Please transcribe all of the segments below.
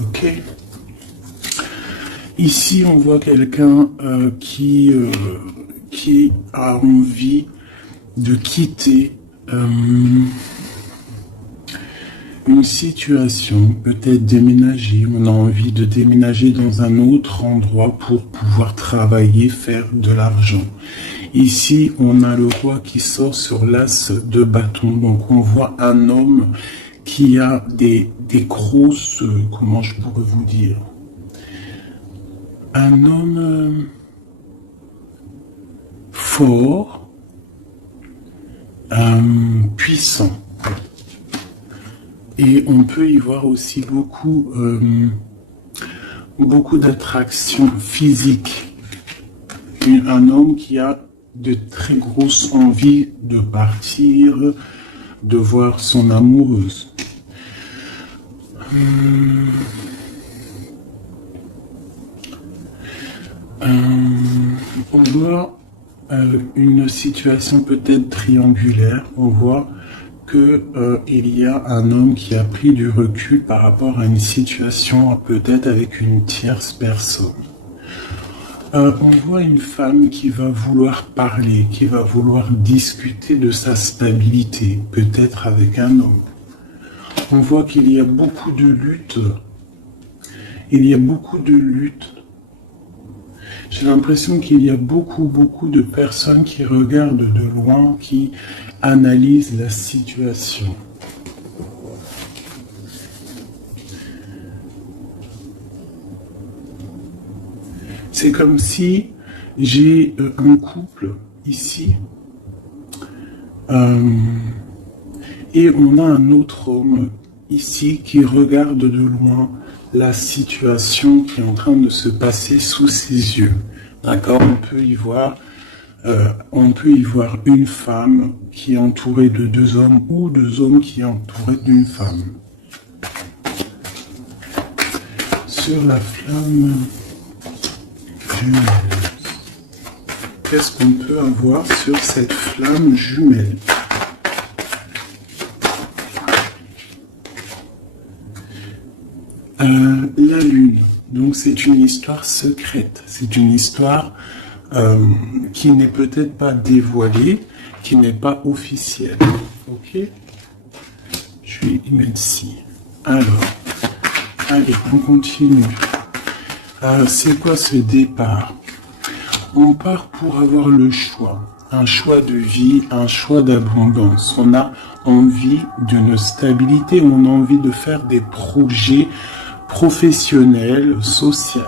Ok. Ici, on voit quelqu'un qui a envie de quitter une situation, peut-être déménager. On a envie de déménager dans un autre endroit pour pouvoir travailler, faire de l'argent. Ici, on a le roi qui sort sur l'as de bâton. Donc, on voit un homme qui a des grosses... comment je pourrais vous dire? Un homme fort, puissant. Et on peut y voir aussi beaucoup d'attraction physique. Un homme qui a de très grosses envies de partir, de voir son amoureuse. On voit une situation peut-être triangulaire. On voit il y a un homme qui a pris du recul par rapport à une situation peut-être avec une tierce personne. On voit une femme qui va vouloir parler, qui va vouloir discuter de sa stabilité, peut-être avec un homme. On voit qu'il y a beaucoup de luttes. Il y a beaucoup de luttes. J'ai l'impression qu'il y a beaucoup de personnes qui regardent de loin, qui analysent la situation. C'est comme si j'ai un couple ici et on a un autre homme ici qui regarde de loin la situation qui est en train de se passer sous ses yeux. D'accord? On peut y voir une femme qui est entourée de deux hommes ou deux hommes qui est entourés d'une femme. Sur la flamme jumelle. Qu'est-ce qu'on peut avoir sur cette flamme jumelle? La lune. Donc c'est une histoire secrète. C'est une histoire qui n'est peut-être pas dévoilée, qui n'est pas officielle. Ok? Je vais y mettre ici. Alors, allez, on continue. C'est quoi ce départ? On part pour avoir le choix. Un choix de vie, un choix d'abondance. On a envie d'une stabilité, on a envie de faire des projets professionnels, sociaux.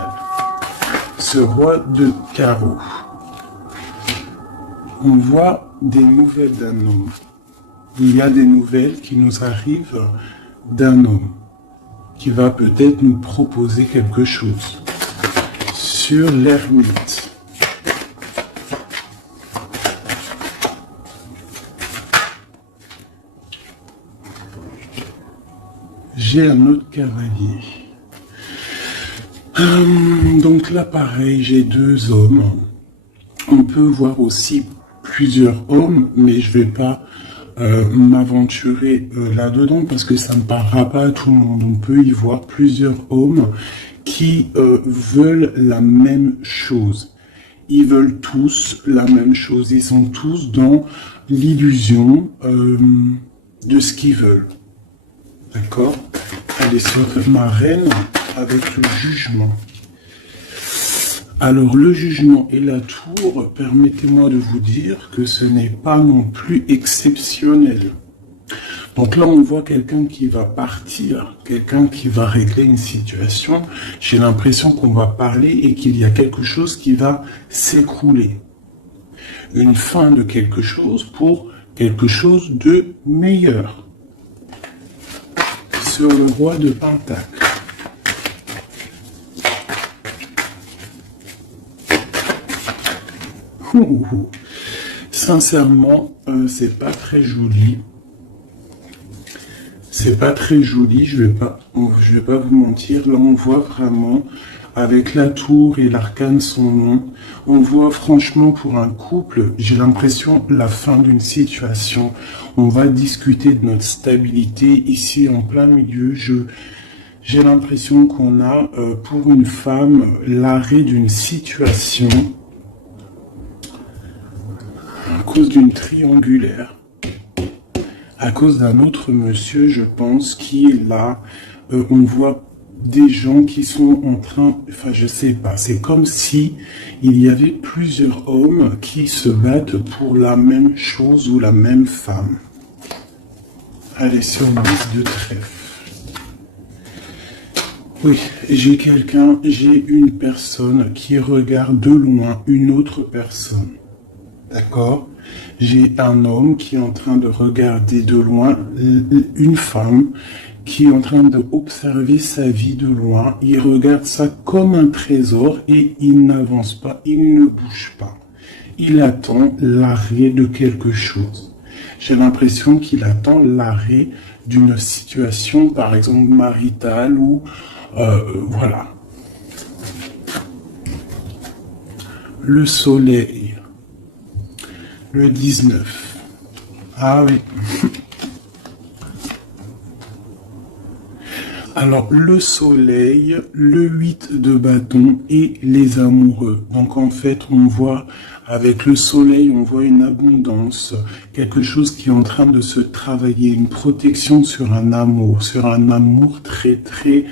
Ce roi de carreau. On voit des nouvelles d'un homme. Il y a des nouvelles qui nous arrivent d'un homme qui va peut-être nous proposer quelque chose. Sur l'ermite. J'ai un autre cavalier. Donc là, pareil, j'ai deux hommes. On peut voir aussi plusieurs hommes, mais je ne vais pas m'aventurer là-dedans parce que ça ne parlera pas à tout le monde. On peut y voir plusieurs hommes qui veulent la même chose. Ils veulent tous la même chose. Ils sont tous dans l'illusion de ce qu'ils veulent. D'accord? Allez, sur ma reine avec le jugement. Alors, le jugement et la tour, permettez-moi de vous dire que ce n'est pas non plus exceptionnel. Donc là, on voit quelqu'un qui va partir, quelqu'un qui va régler une situation. J'ai l'impression qu'on va parler et qu'il y a quelque chose qui va s'écrouler. Une fin de quelque chose pour quelque chose de meilleur. Sur le roi de Pentacle. Sincèrement, c'est pas très joli. C'est pas très joli, je vais pas vous mentir. Là, on voit vraiment, avec la tour et l'arcane son nom, on voit franchement pour un couple, j'ai l'impression, la fin d'une situation. On va discuter de notre stabilité ici en plein milieu. J'ai l'impression qu'on a, pour une femme, l'arrêt d'une situation à cause d'une triangulaire, à cause d'un autre monsieur, je pense, qui est là. On voit des gens qui sont en train, enfin je sais pas, c'est comme si il y avait plusieurs hommes qui se battent pour la même chose ou la même femme. Allez, sur une liste de trèfle. Oui, j'ai une personne qui regarde de loin une autre personne. D'accord? J'ai un homme qui est en train de regarder de loin une femme qui est en train d'observer sa vie de loin. Il regarde ça comme un trésor et il n'avance pas, il ne bouge pas. Il attend l'arrêt de quelque chose. J'ai l'impression qu'il attend l'arrêt d'une situation, par exemple maritale ou voilà. Le soleil. Le 19. Ah oui. Alors, le soleil, le 8 de bâton et les amoureux. Donc, en fait, on voit, avec le soleil, on voit une abondance, quelque chose qui est en train de se travailler, une protection sur un amour très, très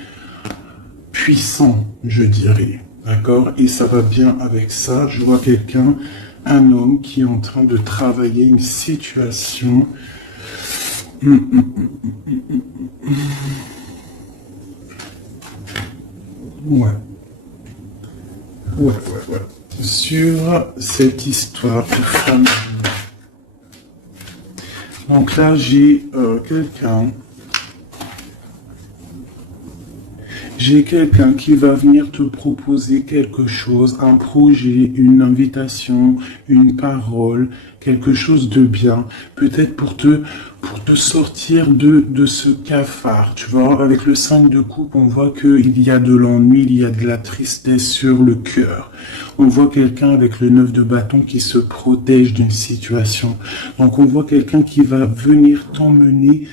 puissant, je dirais. D'accord? Et ça va bien avec ça. Je vois quelqu'un, un homme qui est en train de travailler une situation. Ouais. Sur cette histoire de famille. Donc là, j'ai quelqu'un qui va venir te proposer quelque chose, un projet, une invitation, une parole, quelque chose de bien, peut-être pour te sortir de ce cafard. Tu vois, avec le 5 de coupe, on voit qu'il y a de l'ennui, il y a de la tristesse sur le cœur. On voit quelqu'un avec le 9 de bâton qui se protège d'une situation. Donc on voit quelqu'un qui va venir t'emmener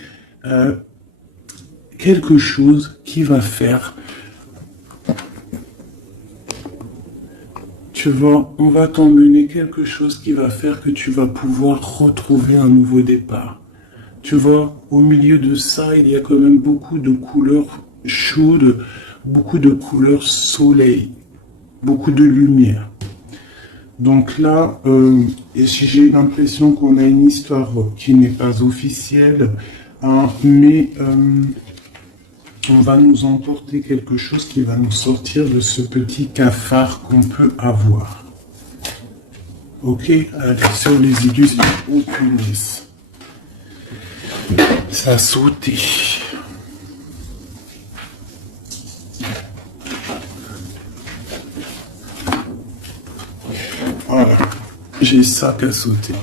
quelque chose qui va faire. Tu vois, on va t'emmener quelque chose qui va faire que tu vas pouvoir retrouver un nouveau départ. Tu vois, au milieu de ça, il y a quand même beaucoup de couleurs chaudes, beaucoup de couleurs soleil, beaucoup de lumière. Donc là, j'ai l'impression qu'on a une histoire qui n'est pas officielle, hein, mais on va nous emporter quelque chose qui va nous sortir de ce petit cafard qu'on peut avoir. Ok, allez, sur les illusions, aucune lisse. Ça a sauté. Voilà, j'ai ça qui a sauté.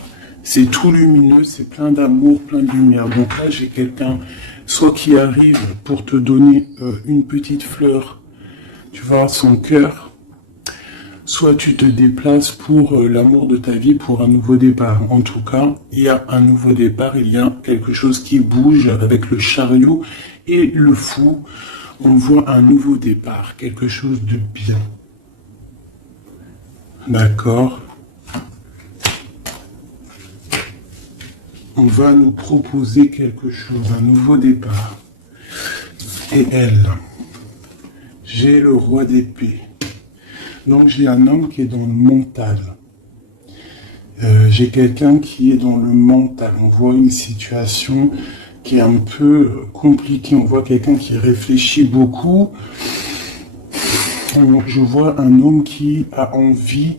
C'est tout lumineux, c'est plein d'amour, plein de lumière. Donc là, j'ai quelqu'un, soit qui arrive pour te donner une petite fleur, tu vois, son cœur, soit tu te déplaces pour l'amour de ta vie, pour un nouveau départ. En tout cas, il y a un nouveau départ, il y a quelque chose qui bouge avec le chariot et le fou. On voit un nouveau départ, quelque chose de bien. D'accord? On va nous proposer quelque chose, un nouveau départ. Et elle, j'ai le roi d'épée. Donc j'ai un homme qui est dans le mental. J'ai quelqu'un qui est dans le mental. On voit une situation qui est un peu compliquée. On voit quelqu'un qui réfléchit beaucoup. Je vois un homme qui a envie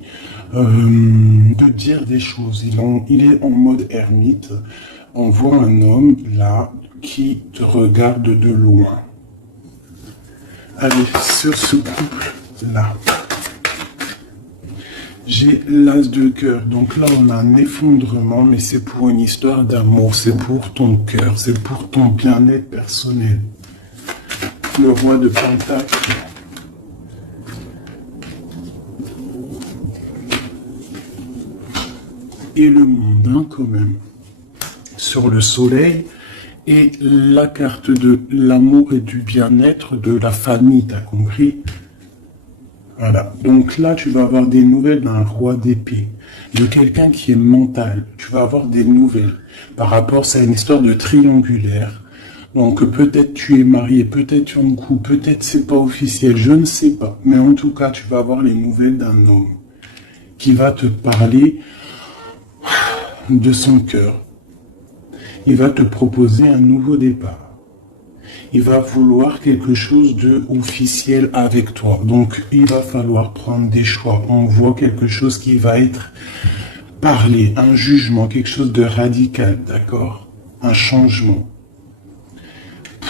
de dire des choses. Il est en mode ermite. On voit un homme là qui te regarde de loin. Allez, sur ce couple là. J'ai l'as de cœur, donc là on a un effondrement, mais c'est pour une histoire d'amour, c'est pour ton cœur, c'est pour ton bien-être personnel. Le roi de Pentacle. Et le monde, hein, quand même. Sur le soleil et la carte de l'amour et du bien-être de la famille, t'as compris? Voilà, donc là tu vas avoir des nouvelles d'un roi d'épée, de quelqu'un qui est mental, tu vas avoir des nouvelles par rapport, c'est une histoire de triangulaire, donc peut-être tu es marié, peut-être tu es en couple, peut-être c'est pas officiel, je ne sais pas, mais en tout cas tu vas avoir les nouvelles d'un homme qui va te parler de son cœur, il va te proposer un nouveau départ. Il va vouloir quelque chose de officiel avec toi. Donc, il va falloir prendre des choix. On voit quelque chose qui va être parlé, un jugement, quelque chose de radical, d'accord? Un changement.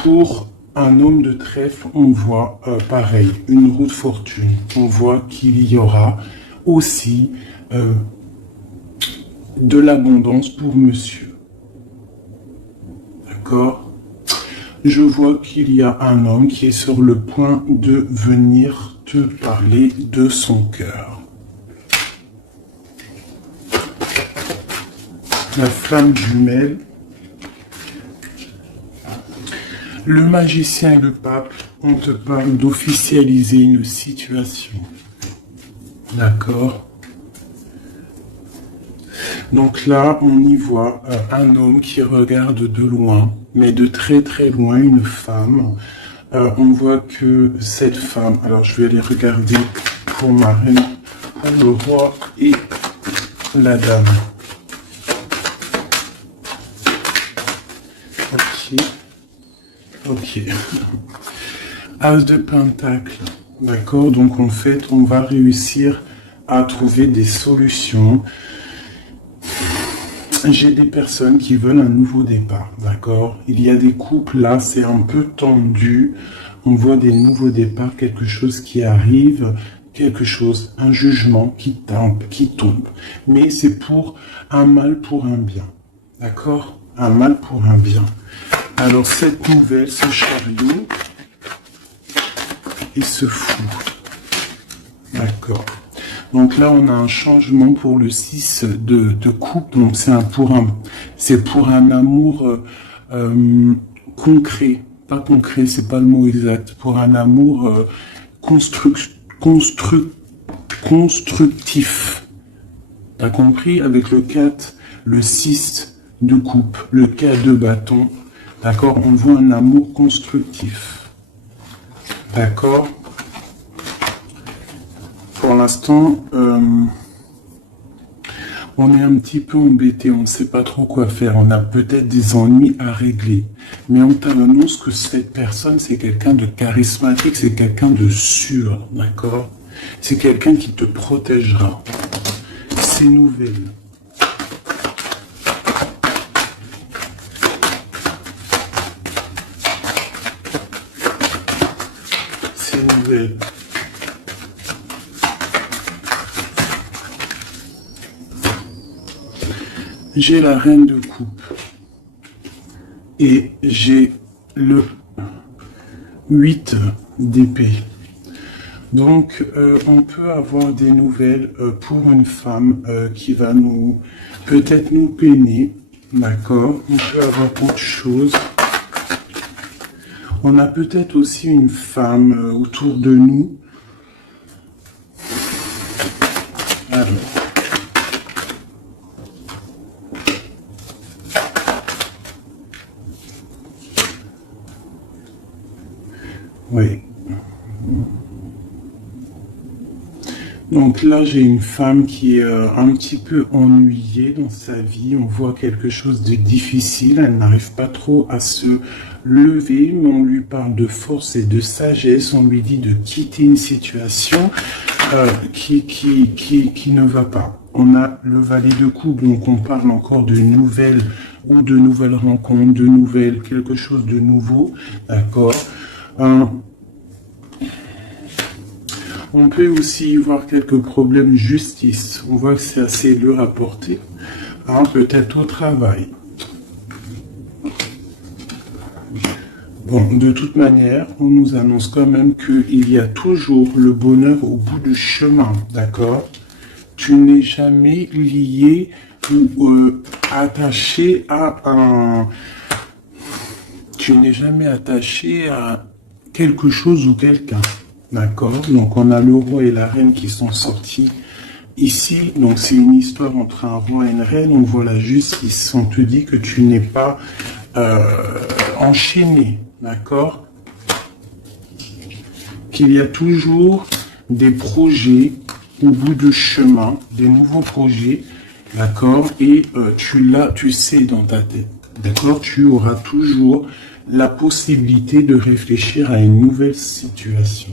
Pour un homme de trèfle, on voit pareil, une roue de fortune. On voit qu'il y aura aussi de l'abondance pour monsieur. D'accord? Je vois qu'il y a un homme qui est sur le point de venir te parler de son cœur. La flamme jumelle. Le magicien et le pape, on te parle d'officialiser une situation. D'accord? Donc là, on y voit un homme qui regarde de loin, mais de très très loin, une femme. On voit que cette femme, alors je vais aller regarder pour ma reine, pour le roi et la dame. Ok. Ok. As de Pentacle. D'accord, donc en fait, on va réussir à trouver des solutions. J'ai des personnes qui veulent un nouveau départ, d'accord? Il y a des couples, là, c'est un peu tendu. On voit des nouveaux départs, quelque chose qui arrive, quelque chose, un jugement qui tombe. Mais c'est pour un mal pour un bien, d'accord? Un mal pour un bien. Alors, cette nouvelle, ce chariot, il se fout. D'accord. Donc là, on a un changement pour le 6 de coupe. Donc c'est pour un amour concret. Pas concret, c'est pas le mot exact. Pour un amour constructif. T'as compris? Avec le 4, le 6 de coupe, le 4 de bâton. D'accord? On voit un amour constructif. D'accord? Pour l'instant, on est un petit peu embêté, on ne sait pas trop quoi faire, on a peut-être des ennuis à régler. Mais on t'annonce que cette personne, c'est quelqu'un de charismatique, c'est quelqu'un de sûr, d'accord? C'est quelqu'un qui te protégera. C'est nouvelle. C'est nouvelle. J'ai la reine de coupe et j'ai le 8 d'épée. Donc, on peut avoir des nouvelles pour une femme qui va peut-être nous peiner, d'accord? On peut avoir autre chose. On a peut-être aussi une femme autour de nous. Alors. Oui. Donc là, j'ai une femme qui est un petit peu ennuyée dans sa vie. On voit quelque chose de difficile. Elle n'arrive pas trop à se lever, mais on lui parle de force et de sagesse. On lui dit de quitter une situation qui ne va pas. On a le valet de coupe, donc on parle encore de nouvelles ou de nouvelles rencontres, de nouvelles, quelque chose de nouveau. D'accord. On peut aussi voir quelques problèmes de justice. On voit que c'est assez lourd à porter. Peut-être au travail. Bon, de toute manière, on nous annonce quand même qu'il y a toujours le bonheur au bout du chemin, d'accord? Tu n'es jamais lié ou attaché à Tu n'es jamais attaché à quelque chose ou quelqu'un. D'accord? Donc on a le roi et la reine qui sont sortis ici. Donc c'est une histoire entre un roi et une reine. On voit la justice. On te dit que tu n'es pas enchaîné. D'accord? Qu'il y a toujours des projets au bout de chemin, des nouveaux projets. D'accord? Et tu sais dans ta tête. D'accord? Tu auras toujours la possibilité de réfléchir à une nouvelle situation.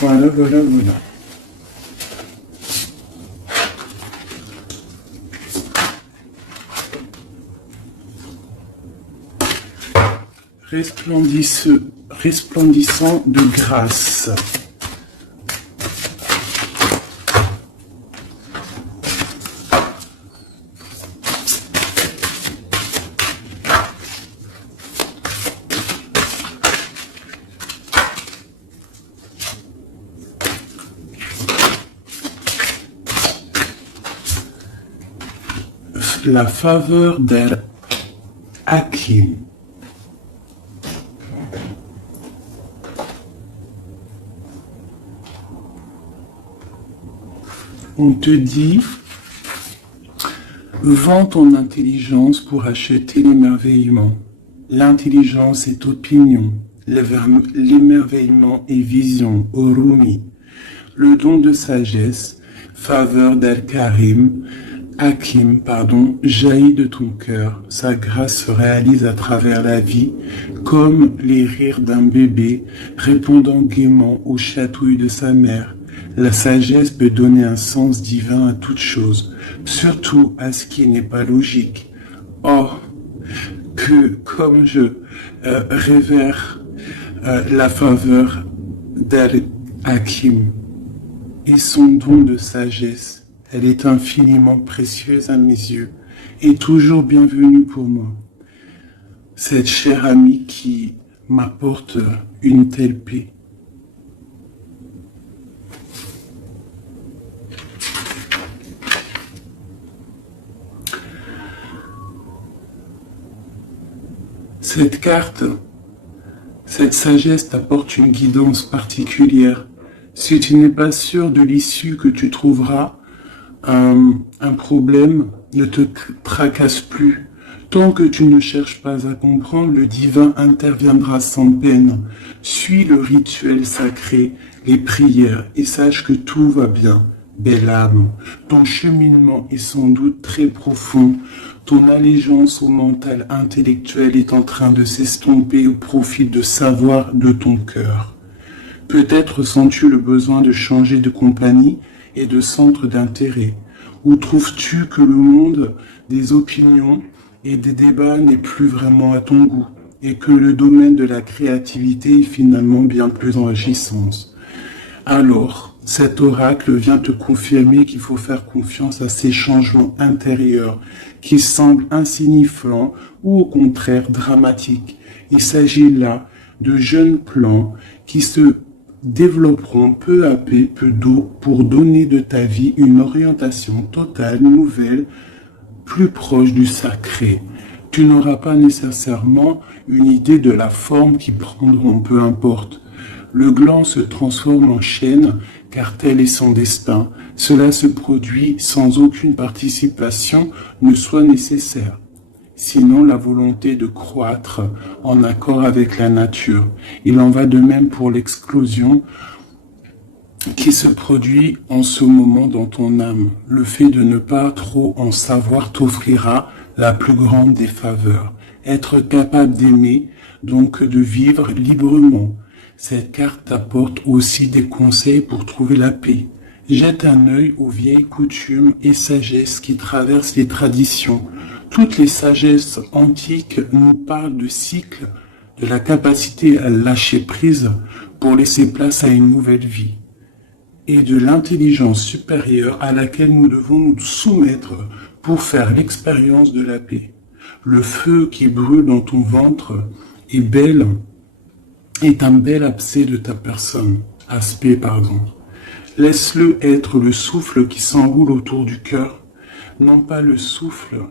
Voilà. Resplendissant de grâce. La faveur d'Al-Hakim. On te dit, vends ton intelligence pour acheter l'émerveillement. L'intelligence est opinion, l'émerveillement est vision, Orumi. Le don de sagesse, faveur Hakim, jaillit de ton cœur. Sa grâce se réalise à travers la vie, comme les rires d'un bébé répondant gaiement aux chatouilles de sa mère. La sagesse peut donner un sens divin à toute chose, surtout à ce qui n'est pas logique. Oh, que comme je révère la faveur d'Al-Hakim et son don de sagesse, elle est infiniment précieuse à mes yeux et toujours bienvenue pour moi. Cette chère amie qui m'apporte une telle paix. Cette carte, cette sagesse t'apporte une guidance particulière. Si tu n'es pas sûr de l'issue que tu trouveras, un problème ne te tracasse plus. Tant que tu ne cherches pas à comprendre, le divin interviendra sans peine. Suis le rituel sacré, les prières, et sache que tout va bien. Belle âme, ton cheminement est sans doute très profond. Ton allégeance au mental intellectuel est en train de s'estomper au profit de savoir de ton cœur. Peut-être sens-tu le besoin de changer de compagnie et de centre d'intérêt. Où trouves-tu que le monde des opinions et des débats n'est plus vraiment à ton goût et que le domaine de la créativité est finalement bien plus enrichissant? Alors, cet oracle vient te confirmer qu'il faut faire confiance à ces changements intérieurs qui semblent insignifiants ou au contraire dramatiques. Il s'agit là de jeunes plans qui se développeront peu à peu pour donner de ta vie une orientation totale, nouvelle, plus proche du sacré. Tu n'auras pas nécessairement une idée de la forme qu'ils prendront, peu importe. Le gland se transforme en chêne, car tel est son destin. Cela se produit sans aucune participation ne soit nécessaire. Sinon la volonté de croître en accord avec la nature. Il en va de même pour l'explosion qui se produit en ce moment dans ton âme. Le fait de ne pas trop en savoir t'offrira la plus grande des faveurs. Être capable d'aimer, donc de vivre librement. Cette carte t'apporte aussi des conseils pour trouver la paix. Jette un œil aux vieilles coutumes et sagesses qui traversent les traditions. Toutes les sagesses antiques nous parlent de cycles, de la capacité à lâcher prise pour laisser place à une nouvelle vie, et de l'intelligence supérieure à laquelle nous devons nous soumettre pour faire l'expérience de la paix. Le feu qui brûle dans ton ventre est un bel aspect de ta personne. Laisse-le être le souffle qui s'enroule autour du cœur. non pas le souffle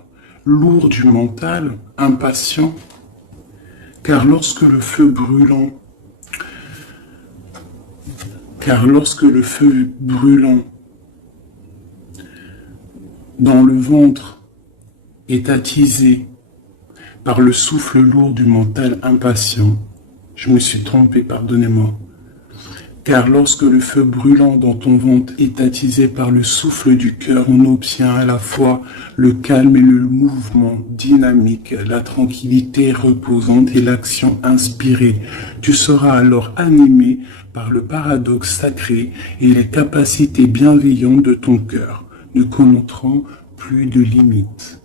lourd du mental, impatient, car lorsque le feu brûlant, dans le ventre est attisé par le souffle lourd du mental impatient, je me suis trompé, pardonnez-moi. Car lorsque le feu brûlant dans ton ventre est attisé par le souffle du cœur, on obtient à la fois le calme et le mouvement dynamique, la tranquillité reposante et l'action inspirée. Tu seras alors animé par le paradoxe sacré et les capacités bienveillantes de ton cœur, ne connaîtront plus de limites.